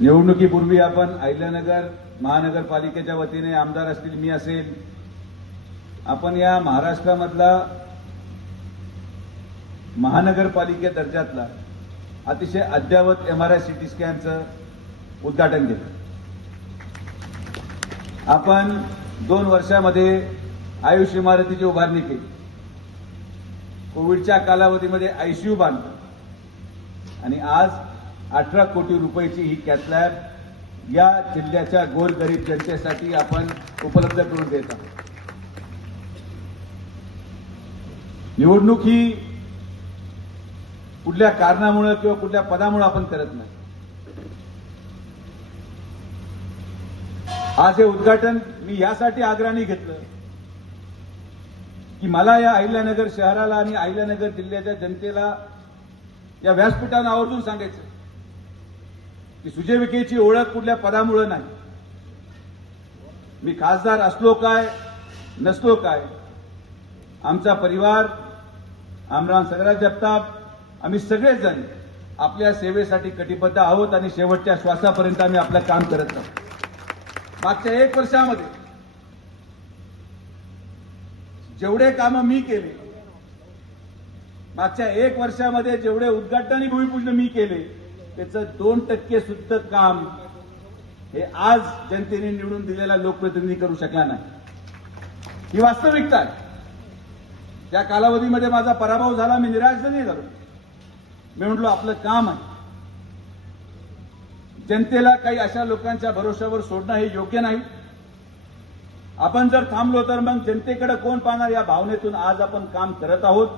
निवडणुकीपूर्वी आपण अहिल्यानगर महानगरपालिकेच्या वतीने आमदार असतील, मी असेल, आपण या महाराष्ट्रामधला महानगरपालिके दर्जातला अतिशय अद्ययावत एमआरआय सीटी स्कॅनचं उद्घाटन केलं. आपण 2 वर्षामध्ये आयुष इमारतीची उभारणी केली. कोविडच्या कालावधीमध्ये आयसीयू बांधलं आणि आज 18 कोटी रुपयाची ही कॅथ लॅब या जिल्ह्याच्या गोरगरीब जनतेसाठी आपण उपलब्ध करून देत आहोत. निवडणूक ही कुठल्या कारणामुळे किंवा कुठल्या पदामुळे आपण करत नाही. आज हे उद्घाटन मी यासाठी आग्रहाने घेतलं की मला या अहिल्यानगर शहराला आणि अहिल्यानगर जिल्ह्याच्या जनतेला या व्यासपीठावर आवर्जून सांगायचं की सुजय विखेची ओळख कुठल्या पदामुळे नाही. मी खासदार असलो काय नसलो काय, आमचा परिवार, आमराव सगळ्यात जगताप, आम्ही सगळेजण आपल्या सेवेसाठी कटिबद्ध आहोत आणि शेवटच्या श्वासापर्यंत आम्ही आपलं काम करत आहोत. मागच्या 1 वर्षामध्ये जेवढे कामं मी केले, मागच्या 1 वर्षामध्ये जेवढे उद्घाटन आणि भूमिपूजन मी केले, त्याचं 2% सुद्धा काम हे आज जनतेने निवडून दिलेला लोकप्रतिनिधी करू शकला नाही. ही वास्तविकता आहे. त्या कालावधीमध्ये माझा पराभव झाला, मी निराश नाही झालो. मी म्हटलो आपलं काम आहे. जनतेला काही अशा लोकांच्या भरोश्यावर सोडणं हे योग्य नाही. आपण जर थांबलो तर मग जनतेकडे कोण पाहणार, या भावनेतून आज आपण काम करत आहोत.